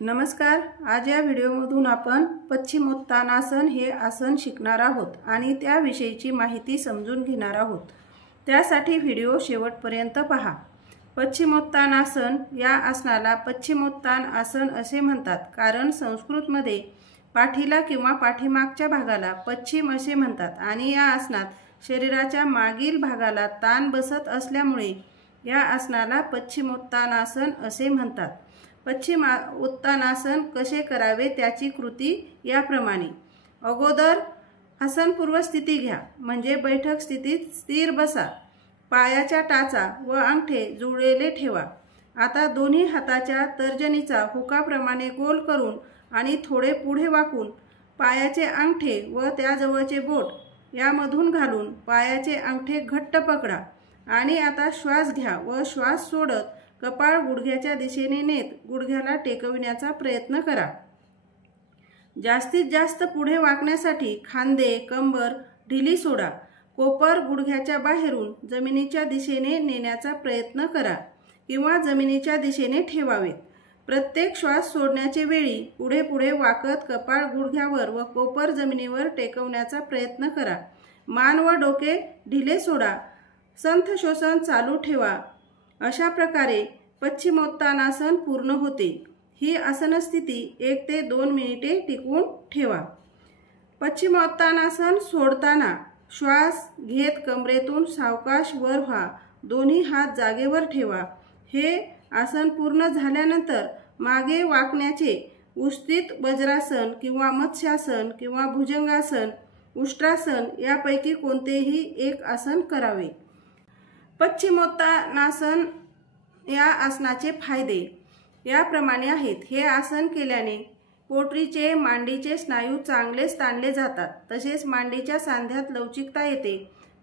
नमस्कार। आज या व्हिडिओमधून आपण पश्चिमोत्तानासन हे आसन शिकणार आहोत आणि त्याविषयीची माहिती समजून घेणार आहोत। त्यासाठी व्हिडिओ शेवटपर्यंत पहा। पश्चिमोत्तानासन या आसनाला पश्चिमोत्तान आसन असे म्हणतात, कारण संस्कृतमध्ये पाठीला किंवा पाठीमागच्या भागाला पश्चिम असे म्हणतात आणि या आसनात शरीराच्या मागील भागाला ताण बसत असल्यामुळे या आसनाला पश्चिमोत्तानासन असे म्हणतात। पश्चिमोत्तानासन कसे करावे त्याची कृती याप्रमाणे। अगोदर आसन पूर्व स्थिती घ्या, म्हणजे बैठक स्थितीत स्थिर बसा। पायाच्या टाचा व अंगठे जुळलेले ठेवा। आता दोन्ही हाताच्या तर्जनीचा हुकाप्रमाणे गोल करून आणि थोडे पुढे वाकून पायाचे अंगठे व त्याजवळचे बोट यामधून घालून पायाचे अंगठे घट्ट पकडा आणि आता श्वास घ्या व श्वास सोडत कपाळ गुडघ्याच्या दिशेने नेत गुडघ्याला टेकविण्याचा प्रयत्न करा। जास्तीत जास्त पुढे वाकण्यासाठी खांदे कंबर ढिली सोडा। कोपर गुडघ्याच्या बाहेरून जमिनीच्या दिशेने नेण्याचा प्रयत्न करा किंवा जमिनीच्या दिशेने ठेवावेत। प्रत्येक श्वास सोडण्याचे वेळी पुढे पुढे वाकत कपाळ गुडघ्यावर व कोपर जमिनीवर टेकवण्याचा प्रयत्न करा। मान व डोके ढिले सोडा। संथ श्वसन चालू ठेवा। अशा प्रकारे पश्चिमोत्तानासन पूर्ण होते। ही आसन स्थिती 1 ते 2 मिनिटे टिकवून ठेवा। पश्चिमोत्तानासन सोडताना श्वास घेत कमरेतून सावकाश वर व्हा। दोन्ही हात जागेवर ठेवा। हे आसन पूर्ण झाल्यानंतर मागे वाकण्याचे उस्थित वज्रासन किंवा मत्स्यासन किंवा भुजंगासन उष्ट्रासन यापैकी कोणतेही एक आसन करावे। पश्चिमोत्तानासन या आसनाचे फायदे याप्रमाणे आहेत। हे आसन केल्याने पोटरीचे मांडीचे स्नायू चांगले ताणले जातात, तसेच मांडीच्या सांध्यात लवचिकता येते।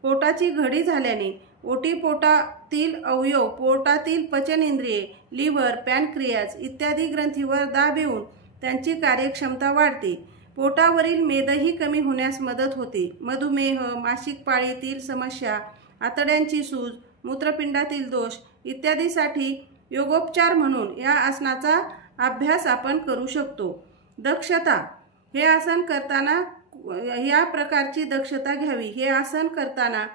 पोटाची घडी झाल्याने ओटीपोटातील अवयव, पोटातील पचनेंद्रिये, लिव्हर, पॅनक्रियाज इत्यादी ग्रंथीवर दाब येऊन त्यांची कार्यक्षमता वाढते। पोटावरील मेदही कमी होण्यास मदत होते। मधुमेह, मासिक पाळीतील समस्या, आतड्यांची सूज, मूत्रपिंडातील दोष इत्यादीसाठी योगोपचार म्हणून या आसनाचा अभ्यास आपण करू शकतो। दक्षता हे आसन करताना या प्रकारची दक्षता घ्यावी। हे आसन करताना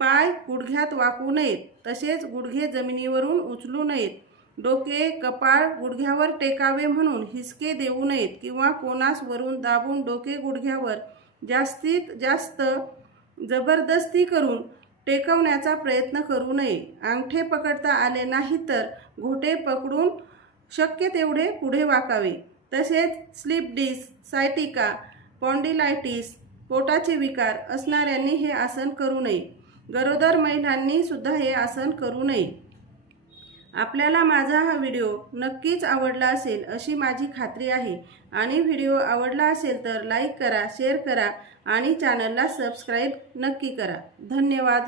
पाय गुडघ्यात वाकू नयेत, तसेच गुडघे जमिनीवरून उचलू नयेत। डोके कपाळ गुडघ्यावर टेकावे म्हणून हिसके देऊ नयेत किंवा कोनास वरून दाबून डोके गुडघ्यावर जास्तीत जास्त जबरदस्ती करून टेकवण्याचा प्रयत्न करू नये। अंगठे पकडता आले नाही तर घोटे पकडून शक्य तेवढे पुढे वाकावे। तसेच स्लिप डिस्क, सायटिका, स्पॉन्डिलायटिस, पोटाचे विकार असणाऱ्यांनी हे आसन करू नये। गरोदर महिलांनी सुद्धा हे आसन करू नये। आपल्याला माझा हा व्हिडिओ नक्कीच आवडला असेल अशी माझी खात्री आहे आणि व्हिडिओ आवडला असेल तर लाईक करा, शेअर करा आणि चॅनलला सबस्क्राईब नक्की करा। धन्यवाद।